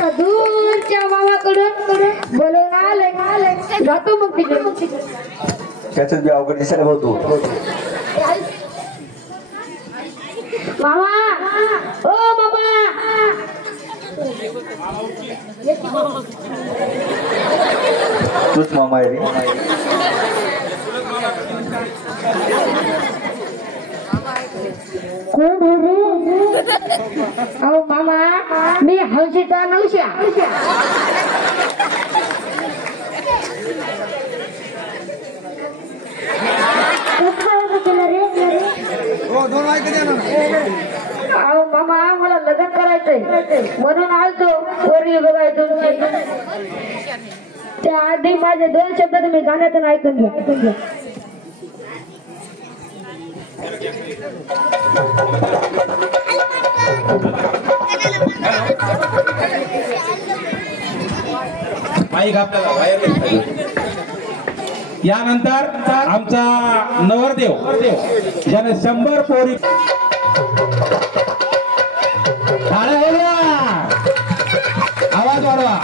आता दूरच्या मामाकडून बोलवून आले जातो मग तिकडे त्याच बी अवघड दिसायला भाऊ तू मामा ओ मामा तूच मामा आहे रे कोण रे अहो मामा मी हौशीचा नवश्या अहो मामा मला लग्न करायचंय म्हणून आलतो पोरगी बघाय तुमची त्या आधी माझे 2 शब्द तुम्ही गाण्यातून ऐकून घ्या माईक आपल्याला बाहेर यानंतर आमचा नवरदेव ज्याने 100 पोरी आवाज वाढवा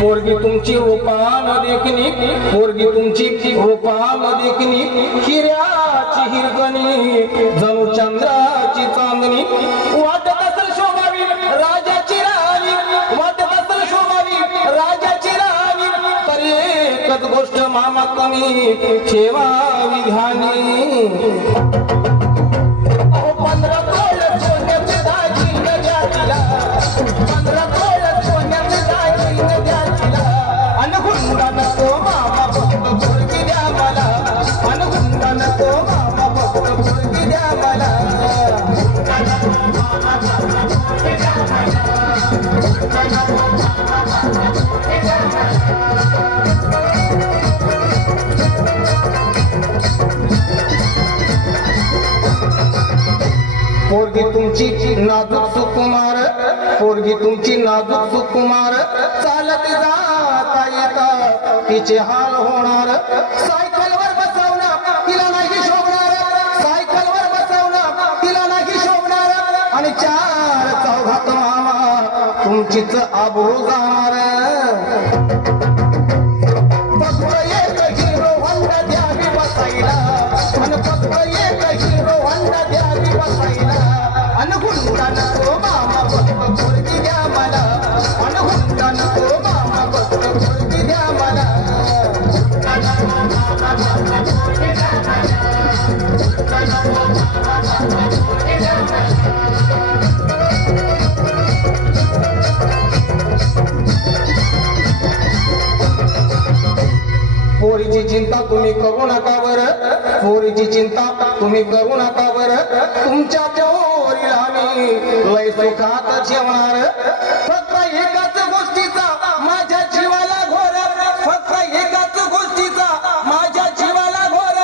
पोरगी तुमची रूपान देखणी पोरगी तुमची रूपान देखणी हिऱ्याची हिरकणी जणू चंद्राची चांदणी वाटत असेल शोभावी राजाची राणी वाटत असेल शोभावी राजाची राणी तर एकच गोष्ट मामा तुम्ही ठेवावी ध्यानी 15 तोळ सोन्याचे दागिने द्या तिला 15 तोळ सोन्याचे दागिने द्या अनुगुंडा नको मामा फक्त पोरगी द्या मला अनुगुंडा नको मामा फक्त पोरगी द्या मला पोरगी तुमची नाजूक सुकुमार पोरगी तुमची नाजूक सुकुमार चालत जाता येता तिचे हाल होणार सायकलवर बसवणं तिला नाही शोभणार सायकलवर बसवणं तिला नाही शोभणार आणि 4 चौघात मामा तुमचीच आबरू जाणार फक्त एक हिरो होंडा द्यावी बसायला आणि फक्त एक हिरो होंडा द्यावी बसायला अनुगुंडा नको मामा फक्त पोरगी द्या मला अनुगुंडा नको मामा फक्त पोरगी द्या मला पोरीची चिंता तुम्ही करू नका बरं पोरीची चिंता तुम्ही करू नका बरं तुमच्या पोरीला मी लय सुखात जेवणार फक्त एकाच गोष्टीचा माझ्या जीवाला घोर फक्त एकाच गोष्टीचा माझ्या जीवाला घोर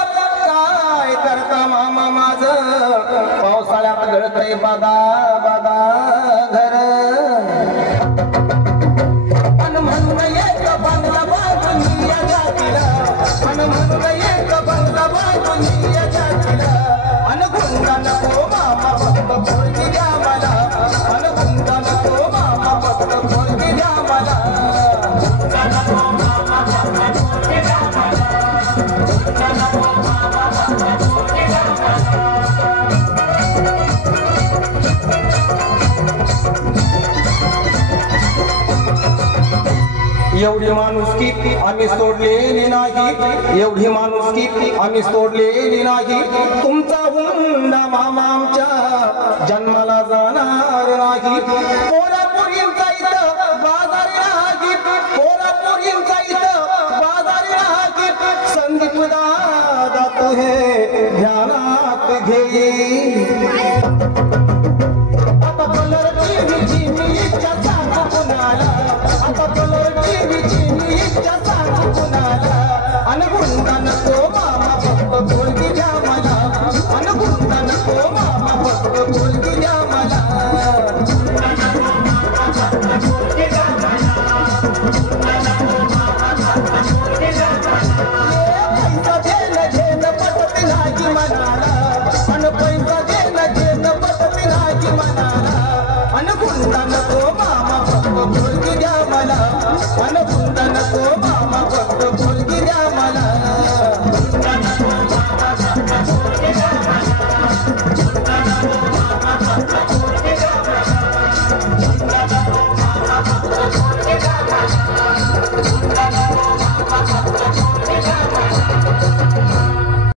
काय करता मामा माझं पावसाळ्यात गळतय बादा बादा घर अनुगुंडा नको मामा फक्त पोरगी द्या मला अन हुंडा नको मामा फक्त पोरगी द्या मला एवढी माणुसकी आम्ही सोडलेली नाही एवढी माणुसकी आम्ही सोडलेली नाही तुमचा हुंडा मामा आमच्या जन्माला जाणार नाही पोरापोरींचा इथं बाजारी नाही पोरापोरींचा इथं बाजारी नाही संदीप दादा तू हे ध्यानात घे आता कलर टीव्हीची मी इच्छा सांगू कुणाला आता कलर टीव्हीची मी इच्छा सांगू कुणाला अन हुंडा नको मामा फक्त पोरगी द्या मला अन हुंडा नको मामा फक्त पोरगी द्या मला पैसा देणं घेणं पटत नाही मनाला अन पैसा देणं घेणं पटत नाही मनाला अन हुंडा नको मामा फक्त पोरगी द्या मला अन हुंडा